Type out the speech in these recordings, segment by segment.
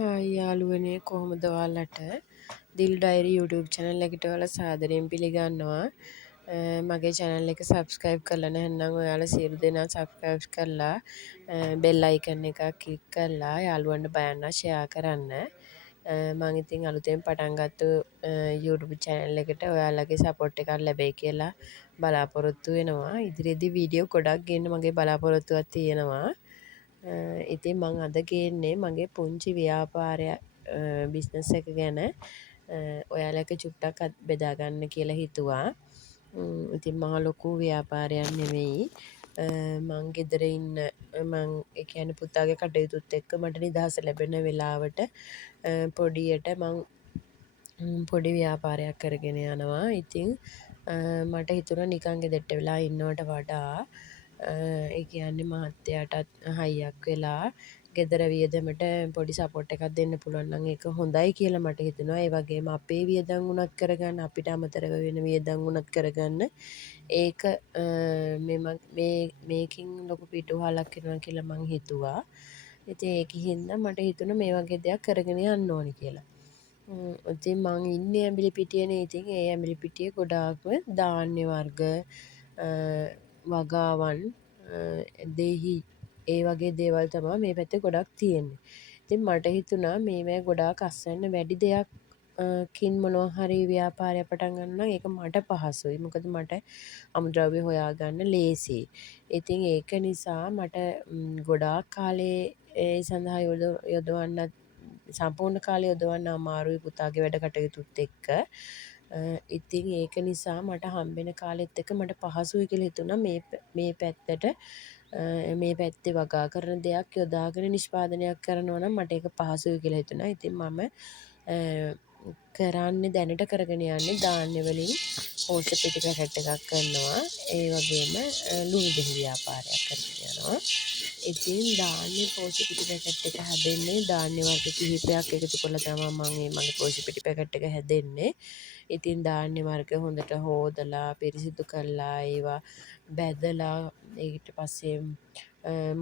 යාළුවනේ කොහොමද ඔයාලට දිල් ඩයරි YouTube channel එකට ඔයාලා සාදරයෙන් පිළිගන්නවා. මගේ channel එක subscribe කරලා නැත්නම් ඔයාලා සියලු දෙනා subscribe කරලා bell icon එක click කරලා යාළුවන්ට බයන්න share කරන්න. මම ඉතින් අලුතෙන් පටන් ගත්ත YouTube channel එකට ඔයාලගේ support එකක් ලැබෙයි කියලා බලාපොරොත්තු වෙනවා. ඉදිරියේදී වීඩියෝ ගොඩක් ගන්න මගේ බලාපොරොත්තුවක් තියෙනවා. ඉතින් මං අද ගේන්නේ මගේ පුංචි ව්‍යාපාරයක් බිස්නස් එක ගැන ඔයාලක චුට්ටක් බෙදාගන්න කියලා හිතුවා. ඉතින් මහ ලොකු ව්‍යාපාරයක් නෙමෙයි. මං ගෙදර ඉන්න මං ඒ කියන්නේ පුතාගේ කටයුතුත් එක්ක මට නිදහස ලැබෙන වෙලාවට පොඩියට මං පොඩි ව්‍යාපාරයක් කරගෙන යනවා. ඉතින් මට හිතුණා නිකන් ගෙදරට වෙලා ඉන්නවට වඩා ඒ කියන්නේ මහත්තයාටත් හයියක් වෙලා ගෙදර වියදමට පොඩි සපෝට් එකක් දෙන්න පුළුවන් නම් ඒක හොඳයි කියලා මට හිතෙනවා. ඒ වගේම අපේ වියදම් උනත් කරගන්න අපිට අමතරව වෙන වියදම් උනත් කරගන්න ඒක මේකින් ලොකු පිටුවහලක් වෙනවා කියලා මං හිතුවා. ඉතින් ඒකින්ද මට හිතුණා මේ වගේ දෙයක් කරගෙන යන්න ඕනි කියලා. ඉතින් මං ඉන්නේ ඇඹිලිපිටියනේ. ඉතින් ඒ ඇඹිලිපිටියේ ගොඩාක්ම ධාන්‍ය වර්ග වගාවන් දෙහි ඒ වගේ දේවල් තමයි මේ පැත්තේ ගොඩක් තියෙන්නේ. ඉතින් මට හිතුණා මේවැ ගොඩාක් අස්වැන්න වැඩි දෙයක් කින් මොනවා හරි ව්‍යාපාරයක් පටන් ගන්න නම් ඒක මට පහසුයි. මොකද මට අමුද්‍රව්‍ය හොයාගන්න ලේසියි. ඉතින් ඒක නිසා මට ගොඩාක් කාලේ ඒ සඳහා යොදවන්නත් සම්පූර්ණ කාලය යොදවන්න අමාරුයි පුතාගේ වැඩ කටයුතුත් එක්ක. ඉතින් ඒක නිසා මට හම්බෙන කාලෙත් එක්ක මට පහසුයි කියලා හිතුණා මේ පැත්තට මේ පැත්තේ වගා කරන දෙයක් යොදාගෙන නිෂ්පාදනයක් කරනවා නම් මට ඒක පහසුයි කියලා හිතුණා. ඉතින් මම කරන්නේ දැනට කරගෙන යන්නේ ධාන්‍ය වලින් පෝෂ්‍ය පිටි පැකට් එකක් කරනවා. ඒ වගේම ලුණු දෙහි ව්‍යාපාරයක් කරගෙන යනවා. ඉතින් ධාන්‍ය පෝෂ්‍ය පිටි පැකට් එක හැදෙන්නේ ධාන්‍ය වර්ග කිහිපයක් එකතු කරලා තමයි මම මගේ පෝෂ්‍ය පිටි පැකට් එක හැදෙන්නේ. ඉතින් ධාන්‍ය වර්ග හොඳට හොදලා පිරිසිදු කරලා ඒවා බැදලා ඊට පස්සේ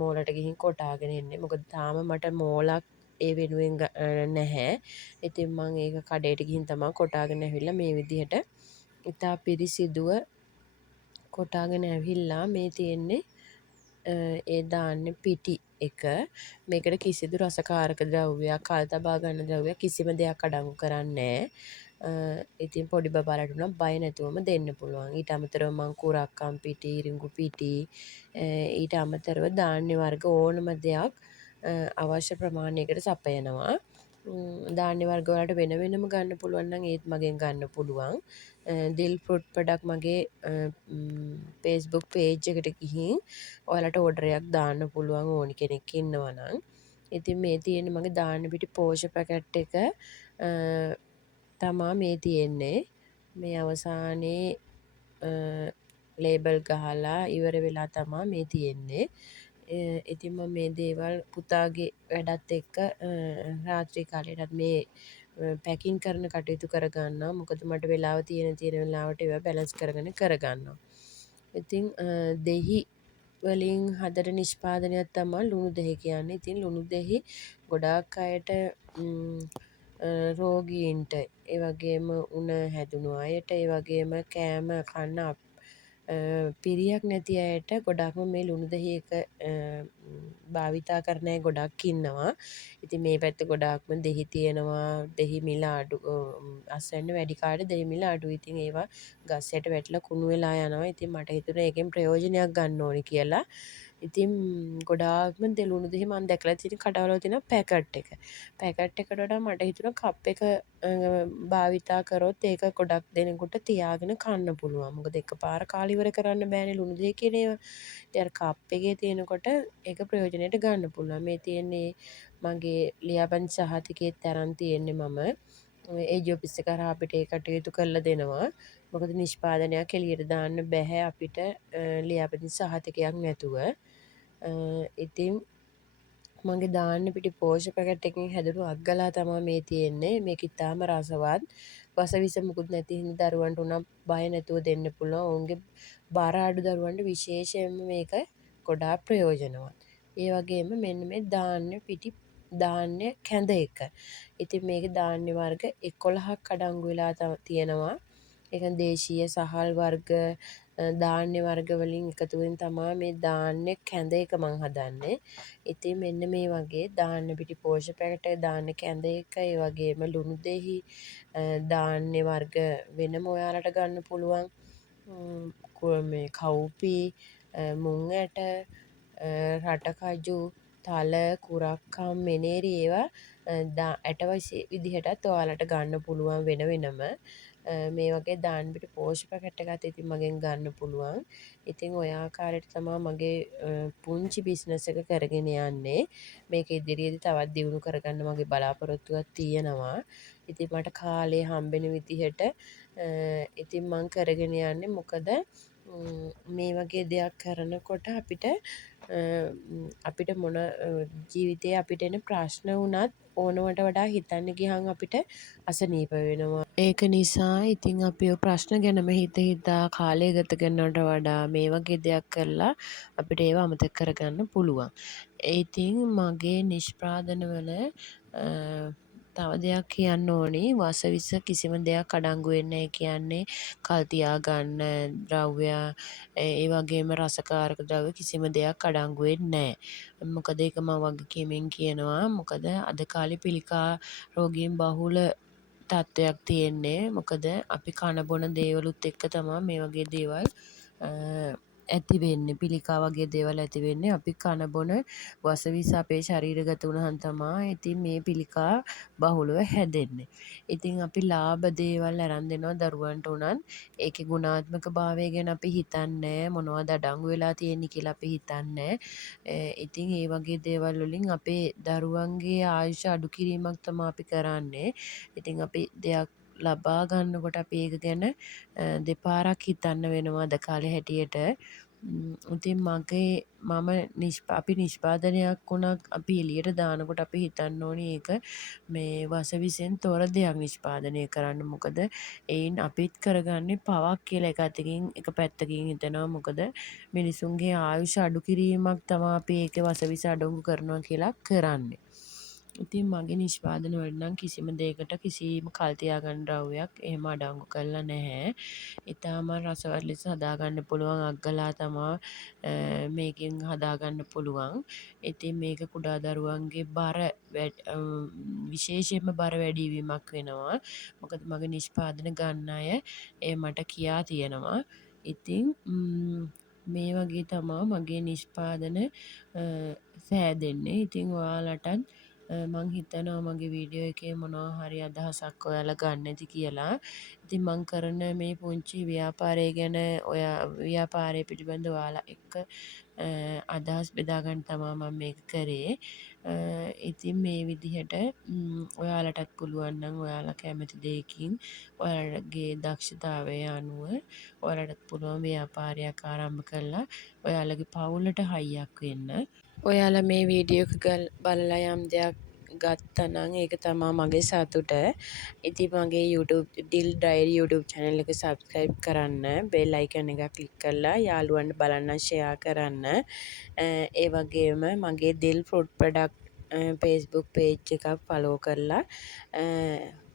මෝලට ගිහින් කොටාගෙන එන්නේ. මොකද තාම මට මෝලක් ඒ වෙනුවෙන් නැහැ. ඉතින් මම ඒක කඩේට ගිහින් තමයි කොටාගෙන ඇවිල්ලා මේ විදිහට ඉතා පිරිසිදුව කොටාගෙන ඇවිල්ලා මේ තියෙන්නේ ඒ ධාන්‍ය පිටි එක. මේකට කිසිදු රසකාරක ද්‍රව්‍යයක් කල් තබා ගන්න ද්‍රව්‍යයක් කිසිම දෙයක් අඩංගු කරන්නේ නැහැ. ඉතින් පොඩි බබාලට උනම් බය නැතුවම දෙන්න පුළුවන්. ඊට අමතරව මං කුරක්කම් පිටි, ඉරිඟු පිටි ඊට අමතරව ධාන්‍ය වර්ග ඕනම දෙයක් අවශ්‍ය ප්‍රමාණයකට සපයනවා. ධාන්‍ය වර්ග වලට වෙන වෙනම ගන්න පුළුවන් නම් ඒත් මගෙන් ගන්න පුළුවන්. දිල් ෆෘට් ප්‍රොඩක්ට් මගේ Facebook page එකට ගිහින් ඔයාලට ඕඩර් එකක් දාන්න පුළුවන් ඕනි කෙනෙක් ඉන්නවා නම්. ඉතින් මේ තියෙන්නේ මගේ ධාන්‍ය පිටි පෝෂ්‍ය පැකට් එක තමා මේ තියෙන්නේ. මේ අවසානයේ ලේබල් ගහලා ඉවර වෙලා තමා මේ තියෙන්නේ. ඉතින් මම මේ දේවල් පුතාගේ වැඩත් එක්ක රාත්‍රී කාලයටත් මේ පැකින් කරන කටයුතු කරගන්නවා. මොකද මට වෙලාව තියෙන වෙලාවට ඒවා බැලන්ස් කරගෙන කරගන්නවා. ඉතින් දෙහි වලින් හදන නිෂ්පාදනයක් තමයි ලුණු දෙහි කියන්නේ. ඉතින් ලුණු දෙහි ගොඩාක් අයට රෝගීන්ට ඒ වගේම උණ හැදුණු අයට ඒ වගේම කෑම කන්න පිරියක් නැති අයට ගොඩක්ම මේ ලුණු දෙහි එක භාවිතා කරන අය ගොඩක් ඉන්නවා. ඉතින් මේ පැත්තේ ගොඩාක්ම දෙහි තියෙනවා. දෙහි මිල අඩු අස්වැන්න වැඩි කාට දෙහි මිල අඩුයි. ඉතින් ඒවා ගස් යට වැටිලා කුණු වෙලා යනවා. ඉතින් මට හිතුණා ඒකෙන් ප්‍රයෝජනයක් ගන්න ඕනි කියලා. ඉතින් ගොඩාක්ම ලුණු දෙහි මම දැකලා තියෙන කඩවල තියෙන පැකට් එක. පැකට් එකට වඩා මට හිතුණා කප් එක භාවිතා කරොත් ඒක ගොඩක් දෙනෙකුට තියාගෙන කන්න පුළුවන්. මොකද එකපාර කාලේ ඉවර කරන්න බෑනේ ලුණු දෙහි කියන ඒවා. ඉතින් අර කප් එකේ තියෙනකොට ඒක ප්‍රයෝජනෙට ගන්න පුළුවන්. මේ තියෙන්නේ මගේ ලියාපදිංචි සහතිකයේත් අරන් තියෙන්නේ මම. ඒජ් ඔෆිස් එක හරහා අපිට ඒ කටයුතු කරලා දෙනවා. මොකද නිෂ්පාදනයක් එළියට දාන්න බැහැ අපිට ලියාපදිංචි සහතිකයක් නැතුව. ඉතින් මගේ ධාන්‍ය පිටි පෝෂ්‍ය පැකට් එකකින් හැදුණු අග්ගලා තමයි මේ තියෙන්නේ. මේක ඉතාම රසවත්. වසවිස මුකුත් නැති හින්දා දරුවන්ට උනම් බය නැතුව දෙන්න පුළුවන්. ඔවුන්ගේ බර අඩු දරුවන්ට විශේෂයෙන්ම මේක ගොඩාක් ප්‍රයෝජනවත්. ඒ වගේම මෙන්න මේ ධාන්‍ය පිටි ධාන්‍ය කැඳ එක. ඉතින් මේකේ ධාන්‍ය වර්ග 11ක් අඩංගු වෙලා තියෙනවා. ඒ කියන්නේ දේශීය සහල් වර්ග ධාන්‍ය වර්ග වලින් එකතුවෙන් තමයි මේ ධාන්‍ය කැඳ එක මං හදන්නේ. ඉතින් මෙන්න මේ වගේ ධාන්‍ය පිටි පෝෂ පැකට් එක, ධාන්‍ය කැඳ එක, ඒ වගේම ලුණු දෙහි, ධාන්‍ය වර්ග වෙනම ඔයාලට ගන්න පුළුවන්. මේ කව්පි, මුං ඇට, රටකජු, තල, කුරක්කම්, මෙනේරි ඒවා ඇට විදිහටත් ඔයාලට ගන්න පුළුවන් වෙන වෙනම. මේ වගේ ධාන්‍ය පිටි පෝෂ පැකට් එකත් ඉතින් මගෙන් ගන්න පුළුවන්. ඉතින් ඔය ආකාරයට තමයි මගේ පුංචි බිස්නස් එක කරගෙන යන්නේ. මේක ඉදිරියේදී තවත් දියුණු කරගන්න මගේ බලාපොරොත්තුවක් තියෙනවා. ඉතින් මට කාලය හම්බෙන විදිහට ඉතින් මං කරගෙන යන්නේ. මොකද මේ වගේ දෙයක් කරනකොට අපිට මොන ජීවිතේ අපිට එන ප්‍රශ්න වුණත් ඕනවට වඩා හිතන්න ගියහම අපිට අසනීප වෙනවා. ඒක නිසා ඉතින් අපි ඔය ප්‍රශ්න ගැනම හිතා කාලය ගත කරනවට වඩා මේ වගේ දෙයක් කරලා අපිට ඒව අමතක කරගන්න පුළුවන්. ඉතින් මගේ නිෂ්පාදනවල තව දෙයක් කියන්න ඕනි. වසවිස කිසිම දෙයක් අඩංගු වෙන්නේ නැහැ. කියන්නේ කල් තියාගන්න ද්‍රව්‍ය, ඒ වගේම රසකාරක ද්‍රව්‍ය කිසිම දෙයක් අඩංගු වෙන්නේ නැහැ. මොකද ඒක මම වගකීමෙන් කියනවා. මොකද අද කාලේ පිළිකා රෝගීන් බහුල තත්ත්වයක් තියෙන්නේ. මොකද අපි කන බොන දේවලුත් එක්ක තමයි මේ වගේ දේවල් ඇති වෙන්නේ. පිළිකා වගේ දේවල් ඇති වෙන්නේ අපි කන බොන වසවිස අපේ ශරීරගත වුණාම තමයි ඉතින් මේ පිළිකා බහුලව හැදෙන්නේ. ඉතින් අපි ලාභ දේවල් අරන් දෙනවා දරුවන්ට උනත් ඒකේ ගුණාත්මක භාවය ගැන අපි හිතන්නේ මොනවද අඩංගු වෙලා තියෙන්නේ කියලා අපි හිතන්නේ. ඉතින් ඒ වගේ දේවල් වලින් අපේ දරුවන්ගේ ආයුෂ අඩු කිරීමක් තමයි අපි කරන්නේ. ඉතින් අපි දෙයක් ලබා ගන්නකොට අපි ඒක ගැන දෙපාරක් හිතන්න වෙනවා අද කාලේ හැටියට. ඉතින් අපි නිෂ්පාදනයක් වුණත් අපි එළියට දානකොට අපි හිතන්න ඕනි ඒක මේ වසවිසෙන් තොර දෙයක් නිෂ්පාදනය කරන්න. මොකද එයින් අපිත් කරගන්නේ පවක් කියලා එක පැත්තකින් හිතනවා. මොකද මිනිසුන්ගේ ආයුෂ අඩු කිරීමක් තමයි අපි ඒකේ වසවිස අඩංගු කරනවා කියලා කරන්නේ. ඉතින් මගේ නිෂ්පාදන වල නම් කිසිම දෙයකට කිසිම කල් තියාගන්න ද්‍රව්‍යයක් එහෙම අඩංගු කරලා නැහැ. ඊටාම රසවත් ලෙස හදාගන්න පුළුවන් අග්ගලා තමයි මේකෙන් හදාගන්න පුළුවන්. ඉතින් මේක කුඩා දරුවන්ගේ විශේෂයෙන්ම බර වැඩිවීමක් වෙනවා. මොකද මගේ නිෂ්පාදන ගන්න අය මට කියා තියෙනවා. ඉතින් මේ වගේ තමයි මගේ නිෂ්පාදන සෑදෙන්නේ. ඉතින් ඔයාලටත් මං හිතනවා මගේ වීඩියෝ එකේ මොනවා හරි අදහසක් ඔයාලා ගන්න ඇති කියලා. ඉතින් මං කරන මේ පුංචි ව්‍යාපාරය ගැන ව්‍යාපාරය පිළිබඳව ඔයාලා එක්ක අදහස් බෙදා ගන්න තමයි මම මේක කරේ. ඉතින් මේ විදිහට ඔයාලටත් පුළුවන් නම් ඔයාලා කැමති දෙයකින් ඔයාලගේ දක්ෂතාවය අනුව ඔයාලටත් පුළුවන් ව්‍යාපාරයක් ආරම්භ කරලා ඔයාලගේ පවුලට හයියක් වෙන්න. ඔයාලා මේ වීඩියෝ එක බලලා යම් දෙයක් ගත්තා නම් ඒක තමයි මගේ සතුට. ඉතින් මගේ YouTube deal diary YouTube channel එක subscribe කරන්න, bell icon එක click කරලා යාළුවන්ට බලන්න share කරන්න. ඒ වගේම මගේ දිල් fruit product Facebook page එකක් follow කරලා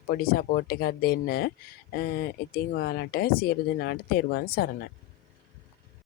පොඩි support එකක් දෙන්න. ඉතින් ඔයාලට සියලු දෙනාට තෙරුවන් සරණයි.